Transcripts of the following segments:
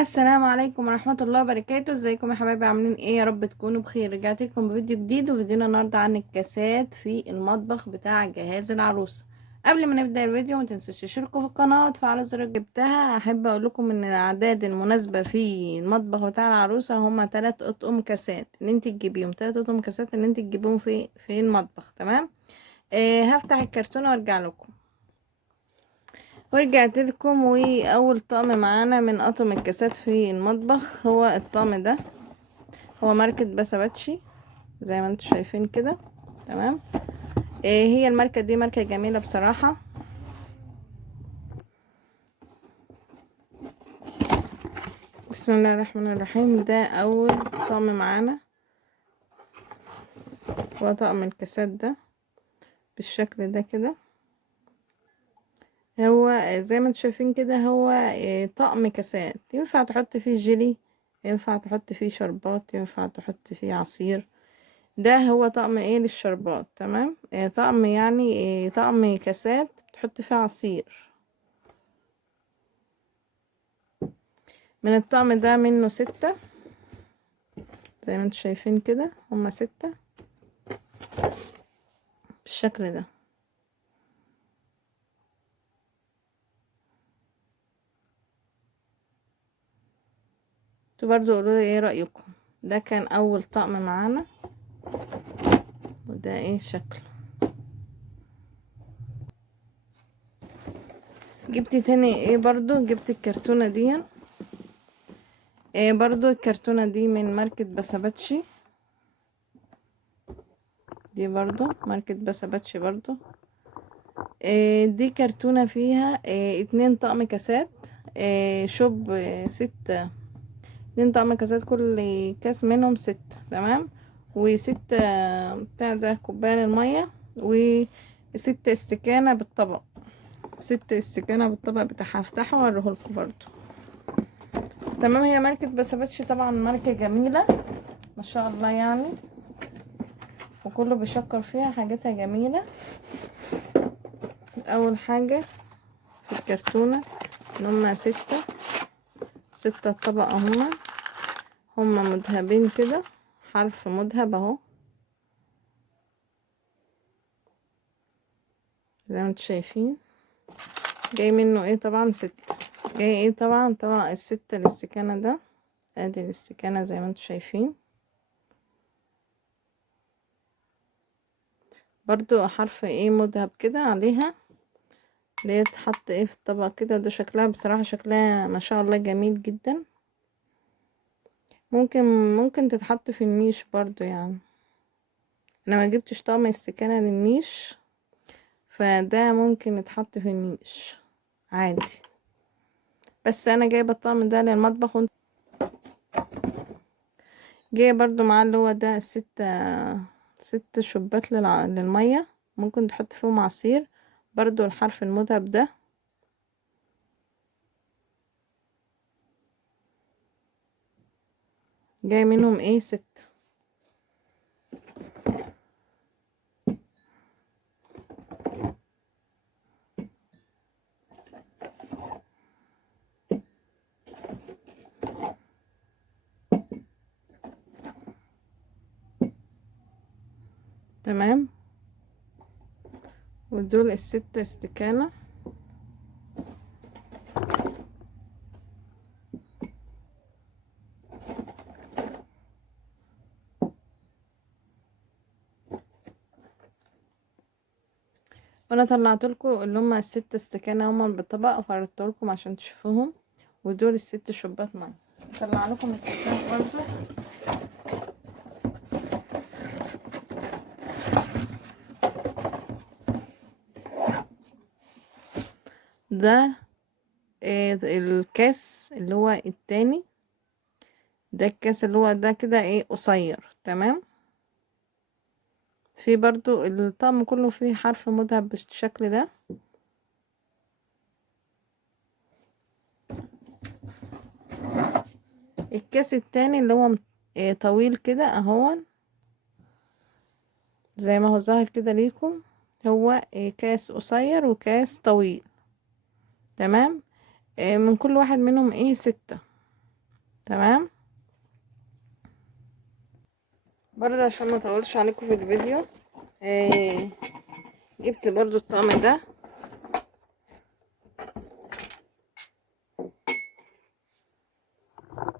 السلام عليكم ورحمة الله وبركاته. ازيكم يا حبايبي؟ عاملين ايه؟ يا رب تكونوا بخير. رجعت لكم بفيديو جديد، وفيديونا النهارده عن الكاسات في المطبخ بتاع جهاز العروسة. قبل ما نبدأ الفيديو ما تنسوش تشتركوا في القناة وتفعلوا زر جبتها. احب اقول لكم ان الاعداد المناسبة في المطبخ بتاع العروسة هما 3 اطقم كاسات ان انت تجيبيهم، 3 اطقم كاسات ان انت تجيبيهم في المطبخ. تمام. هفتح الكرتونة وارجع لكم. ورجعت لكم، واول طقم معانا من اطقم الكاسات في المطبخ هو الطقم ده. هو ماركة بسباتشي زي ما انتم شايفين كده. تمام. هي الماركة دي ماركة جميلة بصراحة. بسم الله الرحمن الرحيم. ده اول طقم معانا، هو طقم الكاسات ده بالشكل ده كده. هو زي ما انتم شايفين كده، هو طقم كاسات ينفع تحط فيه جيلي، ينفع تحط فيه شربات، ينفع تحط فيه عصير. ده هو طقم ايه للشربات. تمام. طقم يعني طقم كاسات بتحط فيه عصير. من الطقم ده منه 6 زي ما انتم شايفين كده. هما 6 بالشكل ده. انتوا برضو قولولي ايه رأيكم. ده كان اول طقم معانا، وده ايه شكله. جبت تاني ايه برضو، جبت الكرتونة دي. ايه برضو الكرتونة دي من ماركة بسباتشي. دي برضو ماركة بسباتشي برضو. دي كرتونة فيها 2 طقم كاسات. شوب 6. 2 طقم كاسات، كل كاس منهم 6. تمام. و6 بتاع ده كوباية للمية، و6 استكانة بالطبق. 6 استكانة بالطبق بتاعها. هفتحه واوريهولكوا برضو. تمام. هي ماركة بسباتشي طبعا ماركة جميلة ما شاء الله يعني، وكله بيشكر فيها، حاجاتها جميلة. اول حاجة في الكرتونة ان هما 6 طبق. هما مذهبين كده، حرف مذهب اهو زي ما انتوا شايفين. جاي منه ايه طبعا 6. جاي ايه طبعا ال6 الاستكانة ده. ادي الاستكانة زي ما انتوا شايفين. برضو حرف ايه مذهب كده عليها، اللي هي تحط ايه في الطبق كده. ده شكلها بصراحة، شكلها ما شاء الله جميل جدا. ممكن ممكن تتحط في النيش برضو يعني. انا ما جبتش طقم استكانة للنيش، فده ممكن يتحط في النيش عادي. بس انا جايبه الطقم ده للمطبخ. جاي برضو معاه اللي هو ده 6 شوبات للمية. ممكن تحط فيهم عصير. برضو الحرف المذهب ده. جاي منهم ايه 6. تمام. ودول ال6 استكانة. وانا طلعت لكم اللي هما ال6 استكانة هما بالطبق، وفردت لكم عشان تشوفوهم. ودول ال6 شوبات مية. طلع لكم الكاسات برضو. ده الكاس اللي هو التاني. ده الكاس اللي هو ده كده ايه قصير. تمام. في برضو الطقم كله فيه حرف مذهب بالشكل ده. الكاس التاني اللي هو طويل كده اهو، زي ما هو ظاهر كده ليكم. هو كاس قصير وكاس طويل. تمام. من كل واحد منهم 6. تمام. برضه عشان ما اطولش عليكم في الفيديو، جبت برضه الطقم ده.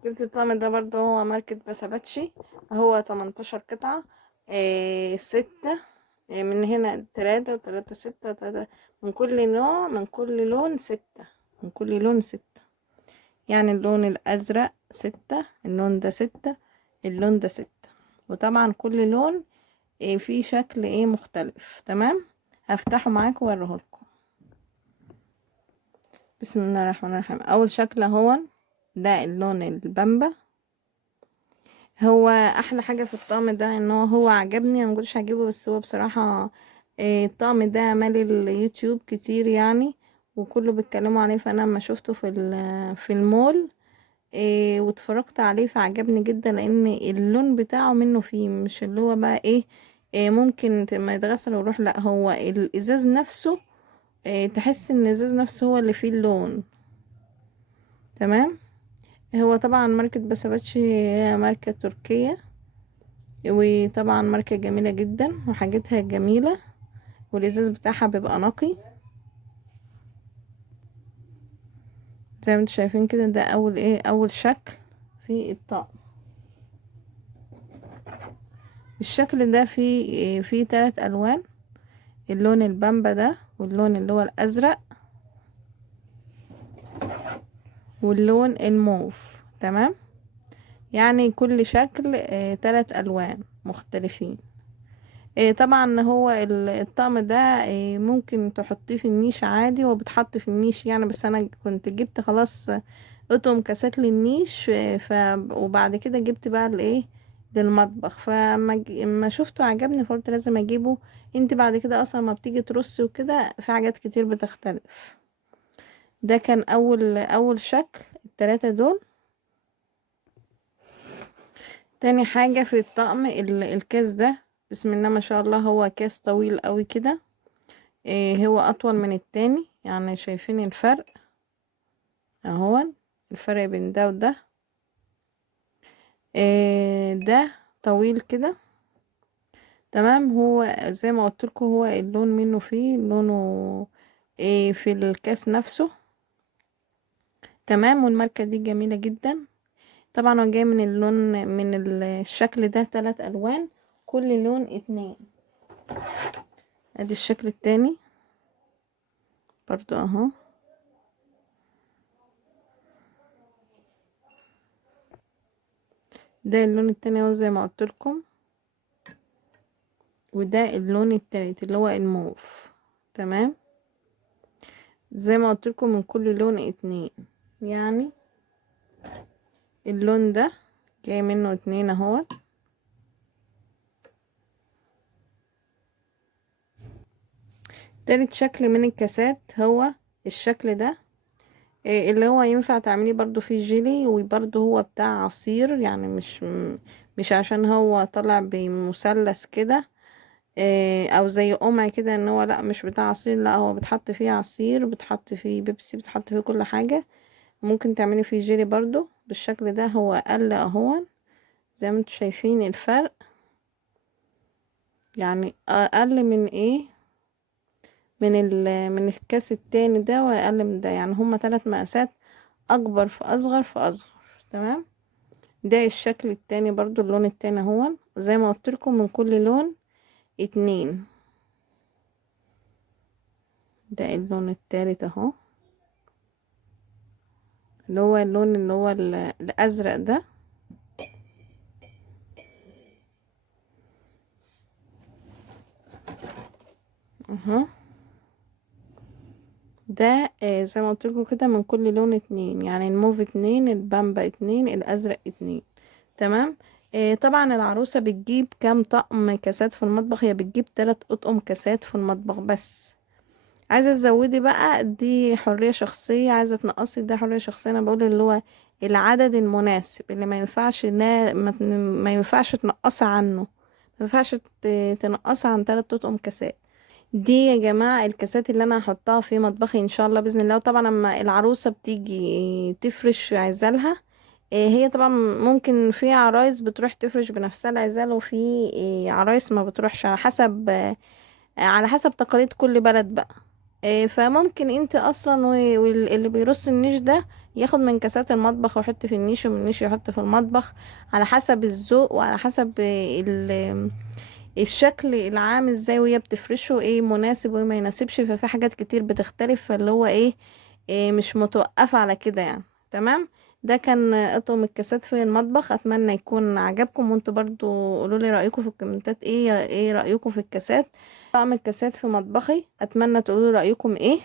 جبت الطقم ده برضه، هو ماركة بسباتشي. هو 18 قطعة، 6، من هنا 3 و3 6 و3، من كل نوع، من كل لون 6، من كل لون 6. يعني اللون الأزرق 6، اللون ده 6، اللون ده 6. وطبعا كل لون فيه شكل مختلف. تمام. هفتحه معاكم واوريهولكم. بسم الله الرحمن الرحيم. اول شكل هو ده اللون البامبا. هو احلى حاجه في الطقم ده ان هو عجبني. انا مكنتش هجيبه، بس هو بصراحه الطقم ده مالي اليوتيوب كتير يعني، وكله بيتكلموا عليه. فانا لما شفته في المول واتفرجت عليه فعجبني جدا، لان اللون بتاعه منه فيه، مش اللي هو بقى ممكن ما يتغسل ويروح. لا، هو الازاز نفسه تحس ان الازاز نفسه هو اللي فيه اللون. تمام. هو طبعا ماركة بسباتشي هي ماركة تركية، وطبعا ماركة جميلة جدا وحاجتها جميلة، والازاز بتاعها بيبقى نقي زي ما انتوا شايفين كده. ده اول شكل في الطقم. الشكل ده فيه 3 الوان، اللون البامبا ده، واللون اللي هو الازرق، واللون الموف. تمام. يعني كل شكل 3 الوان مختلفين. طبعا هو الطقم ده ممكن تحطيه في النيش عادي، وبتحط في النيش يعني. بس انا كنت جبت خلاص اطقم كاسات للنيش، وبعد كده جبت بقى للمطبخ. ما شفته عجبني فقلت لازم اجيبه. انت بعد كده اصلا ما بتيجي ترصي وكده في حاجات كتير بتختلف. ده كان اول شكل، ال3 دول. تاني حاجة في الطقم الكاس ده. بسم الله ما شاء الله، هو كاس طويل قوي كده. هو اطول من التاني، يعني شايفين الفرق اهو، الفرق بين ده وده. ده طويل كده. تمام. هو زي ما قلت لكم، هو اللون منه فيه لونه في الكاس نفسه. تمام. والماركة دي جميلة جدا. طبعا هو جاي من اللون، من الشكل ده 3 الوان، كل لون 2. ادي الشكل التاني برضو اهو. ده اللون التاني اهو زي ما قلت لكم. وده اللون التالت اللي هو الموف. تمام. زي ما قلت لكم من كل لون 2. يعني اللون ده جاي منه 2 اهو. تالت شكل من الكاسات هو الشكل ده، اللي هو ينفع تعمليه برضو فيه جيلي، وبرضو هو بتاع عصير يعني. مش عشان هو طلع بمثلث كده او زي قمع كده، ان هو لا مش بتاع عصير. لا، هو بتحط فيه عصير، بتحط فيه بيبسي، بتحط فيه كل حاجة. ممكن تعملي فيه جيلي برضو بالشكل ده. هو اقل اهو زي ما انتوا شايفين الفرق، يعني اقل من من الكاس التاني ده، واقل من ده. يعني هما 3 مقاسات، اكبر في اصغر في اصغر. تمام. ده الشكل التاني برضو، اللون التاني هو زي ما قلت لكم من كل لون 2. ده اللون التالت اهو، اللي هو اللون اللي هو الازرق ده. اهو. ده زي ما قلت لكم كده من كل لون 2. يعني الموف 2، البامبا 2، الازرق 2. تمام. طبعا العروسة بتجيب كام طقم كاسات في المطبخ؟ هي بتجيب 3 اطقم كاسات في المطبخ بس. عايزة تزودي بقى دي حرية شخصية، عايزة تنقصي ده حرية شخصية. انا بقول اللي هو العدد المناسب اللي ما ينفعش ما ينفعش تنقصي عنه. ما ينفعش تنقصي عن 3 اطقم كاسات. دي يا جماعة الكاسات اللي انا هحطها في مطبخي ان شاء الله باذن الله. وطبعا لما العروسة بتيجي تفرش عزالها هي طبعا ممكن في عرايس بتروح تفرش بنفسها العزال، وفي عرايس ما بتروحش، على حسب على حسب تقاليد كل بلد بقى. فممكن انت اصلا واللي بيرص النيش ده ياخد من كاسات المطبخ ويحط في النيش، ومن النيش يحط في المطبخ، على حسب الذوق وعلى حسب الشكل العام ازاي، وهي بتفرشه ايه مناسب وايه ما يناسبش. ففي حاجات كتير بتختلف، فاللي هو إيه مش متوقفة على كده يعني. تمام. ده كان اطقم الكاسات في المطبخ، اتمنى يكون عجبكم. وانتوا برضو قولوا لي رايكم في الكومنتات، ايه رايكم في الكاسات، طقم الكاسات في مطبخي. اتمنى تقولوا لي رايكم إيه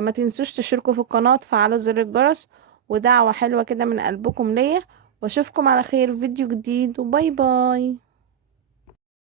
ما تنسوش تشتركوا في القناه وتفعلوا زر الجرس، ودعوه حلوه كده من قلبكم ليا. واشوفكم على خير في فيديو جديد، وباي باي.